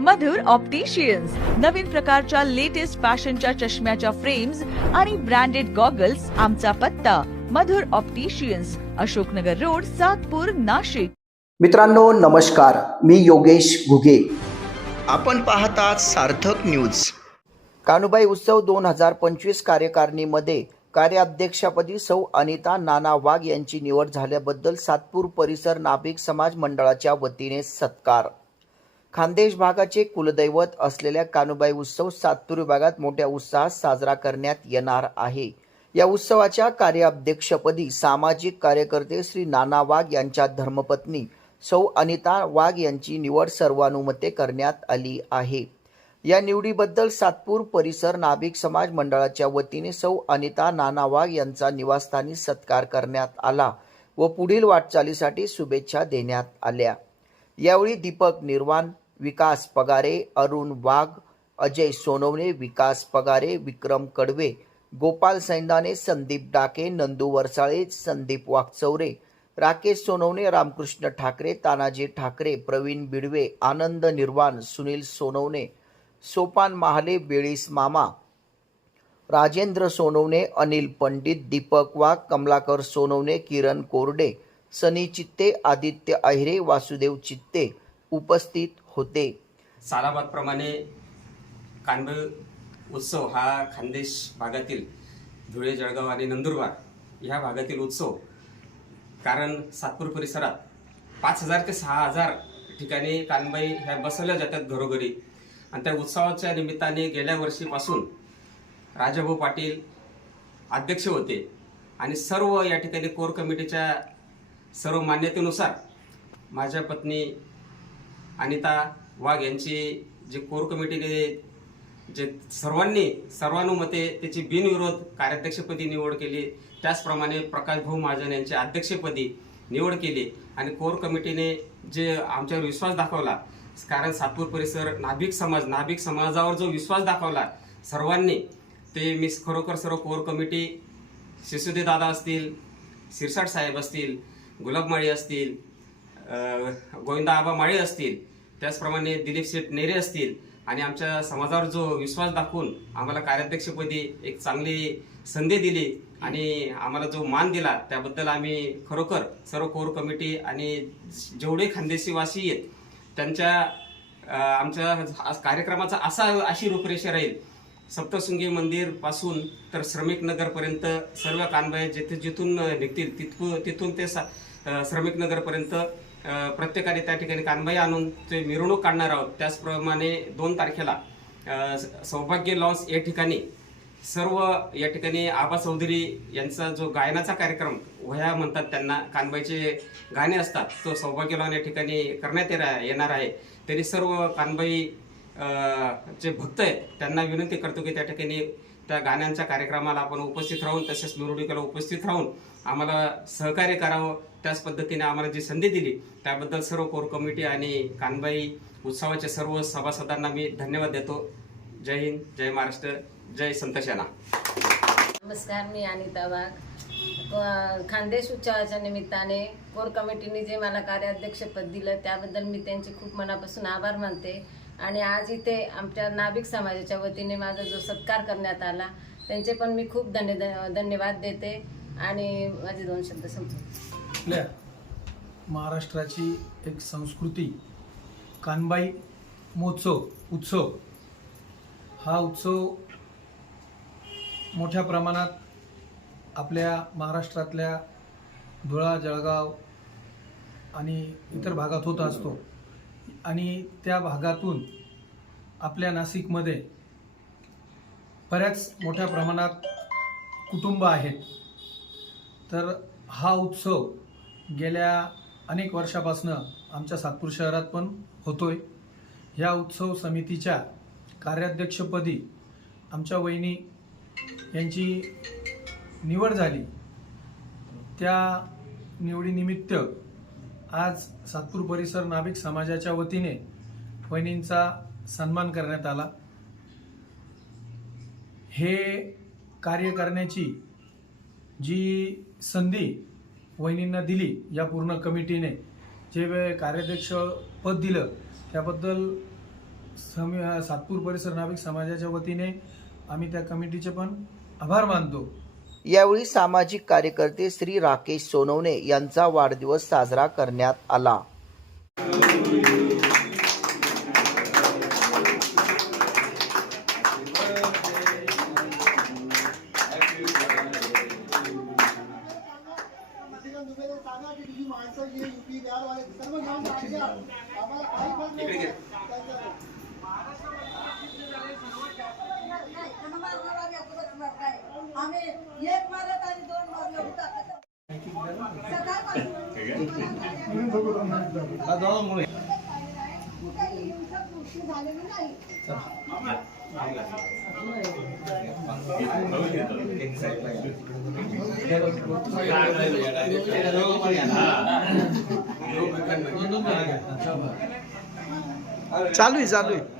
मधुर opticians नवीन प्रकारच्या latest फॅशनच्या चष्म्याच्या फ्रेम्स आणि ब्रँडेड गॉगल्स आमचा पत्ता. Madhur opticians Ashoknagar road Satpur Nashik. मित्रांनो नमस्कार. मी योगेश घुगे. आपण पाहतात सार्थक न्यूज कानुबाई उत्सव दोन हजार पंचवीस कार्यकारिणीमध्ये कार्याध्यक्षपदी सौ अनिता नाना वाघ यांची निवड झाल्याबद्दल सातपूर परिसर नाभिक समाज मंडळाच्या वतीने सत्कार. खानदेश भागाचे कुलदैवत असलेल्या कानुबाई उत्सव सातपूर विभागात मोठ्या उत्साहात साजरा करण्यात येणार आहे. या उत्सवाच्या कार्याध्यक्षपदी सामाजिक कार्यकर्ते श्री नाना वाघ यांच्या धर्मपत्नी सौ अनिता वाघ यांची निवड सर्वानुमते करण्यात आली आहे. या निवडीबद्दल सातपूर परिसर नाभिक समाज मंडळाच्या वतीने सौ अनिता नाना वाघ यांचा निवासस्थानी सत्कार करण्यात आला व पुढील वाटचालीसाठी शुभेच्छा देण्यात आल्या. यावेळी दीपक निर्वाण विकास पगारे अरुण वाघ अजय सोनवणे विकास पगारे विक्रम कडवे गोपाल सैंदाने संदीप डाके नंदू वरसाळे संदीप वाघचौरे राकेश सोनवणे रामकृष्ण ठाकरे तानाजी ठाकरे प्रवीण बिडवे आनंद निर्वाण सुनील सोनवणे सोपान महाले बेळीस मामा राजेंद्र सोनवणे अनिल पंडित दीपक वाघ कमलाकर सोनवणे किरण कोरडे सनी चित्ते आदित्य अहिरे वासुदेव चित्ते उपस्थित होते. सालाबादप्रमाणे कानबे उत्सव हा खानदेश भागातील धुळे जळगाव आणि नंदुरबार ह्या भागातील उत्सव कारण सातपूर परिसरात पाच हजार ते सहा हजार ठिकाणी कानबाई ह्या बसवल्या जातात घरोघरी. आणि त्या उत्सवाच्या निमित्ताने गेल्या वर्षीपासून राजाभाऊ पाटील अध्यक्ष होते. आणि सर्व या ठिकाणी कोर कमिटीच्या सर्व मान्यतेनुसार माझ्या पत्नी अनिता वाघ यांची जे कोर कमिटीने जे सर्वांनी सर्वानुमते त्याची बिनविरोध कार्याध्यक्षपदी निवड केली. त्याचप्रमाणे प्रकाश भाऊ महाजन यांची अध्यक्षपदी निवड केली. आणि कोर कमिटीने जे आमच्यावर विश्वास दाखवला कारण सातपूर परिसर नाभिक समाज नाभिक समाजावर जो विश्वास दाखवला सर्वांनी ते मी खरोखर सर्व कोर कमिटी शिसुदे दादा असतील सिरसाट साहेब असतील गुलाबमाळी असतील गोविंदा आबा माळी असतील त्याचप्रमाणे दिलीप शेठ नेरे असतील आणि आमच्या समाजावर जो विश्वास दाखवून आम्हाला कार्याध्यक्षपदी एक चांगली संधी दिली आणि आम्हाला जो मान दिला त्याबद्दल आम्ही खरोखर सर्व कोर कमिटी आणि जेवढे खानदेशीवासी आहेत त्यांच्या आमच्या कार्यक्रमाचा असा अशी रूपरेषा राहील. सप्तशृंगी मंदिरपासून तर श्रमिक नगरपर्यंत सर्व कानबाई जिथे जिथून निघतील तिथून तिथून ते सा- श्रमिक नगरपर्यंत प्रत्येकाने त्या ठिकाणी कानबाई आणून ते मिरवणूक काढणार आहोत. त्याचप्रमाणे दोन तारखेला सौभाग्य लॉन्स या ठिकाणी सर्व या ठिकाणी आबा चौधरी यांचा जो गायनाचा कार्यक्रम वह्या म्हणतात त्यांना कानबाईचे गाणे असतात तो सौभाग्य लॉन या ठिकाणी करण्यात येणार येणार आहे. तरी सर्व कानबाई जे भक्त आहेत त्यांना विनंती करतो की त्या ठिकाणी त्या गाण्यांच्या कार्यक्रमाला आपण उपस्थित राहून तसेच मिरवणुकीला उपस्थित राहून आम्हाला सहकार्य करावं. त्याच पद्धतीने आम्हाला जी संधी दिली त्याबद्दल सर्व कोर कमिटी आणि कानबाई उत्सवाच्या सर्व सभासदांना मी धन्यवाद देतो. जय हिंद जय महाराष्ट्र जय संत नमस्कार मी अनिता वाघ. खानदेश उत्सवाच्या निमित्ताने कोर कमिटीने जे मला कार्याध्यक्षपद दिलं त्याबद्दल मी त्यांचे खूप मनापासून आभार मानते. आणि आज इथे आमच्या नाभिक समाजाच्या वतीने माझा जो सत्कार करण्यात आला त्यांचे पण मी खूप धन्य धन्यवाद देते. आणि माझे दोन शब्द संपवते. महाराष्ट्राची एक संस्कृती कानबाई महोत्सव उत्सव. हा उत्सव मोठ्या प्रमाणात आपल्या महाराष्ट्रातल्या धुळा जळगाव आणि इतर भागात होत असतो. आणि त्या भागातून आपल्या नाशिकमध्ये बऱ्याच मोठ्या प्रमाणात कुटुंब आहेत. तर हा उत्सव गेल्या अनेक वर्षापासनं आमच्या सातपूर शहरात पण होतोय. ह्या उत्सव समितीच्या कार्याध्यक्षपदी आमच्या वहिनी यांची निवड झाली. त्या निवडीनिमित्त आज सातपूर परिसर नाभिक समाजाच्या वतीने वहिनींचा सन्मान करण्यात आला. हे कार्य करण्याची जी संधी वहिनींना दिली या पूर्ण कमिटीने जे कार्याध्यक्ष पद दिलं त्याबद्दल सम सातपूर परिसर नाभिक समाजाच्या वतीने आम्ही त्या कमिटीचे पण आभार मानतो. यावेळी सामाजिक कार्यकर्ते श्री राकेश सोनवणे यांचा वाढदिवस साजरा करण्यात आला. इकडे घे. आम्ही एक मारत आणि दोन मारलं होता झालेली नाही चालू आहे चालू आहे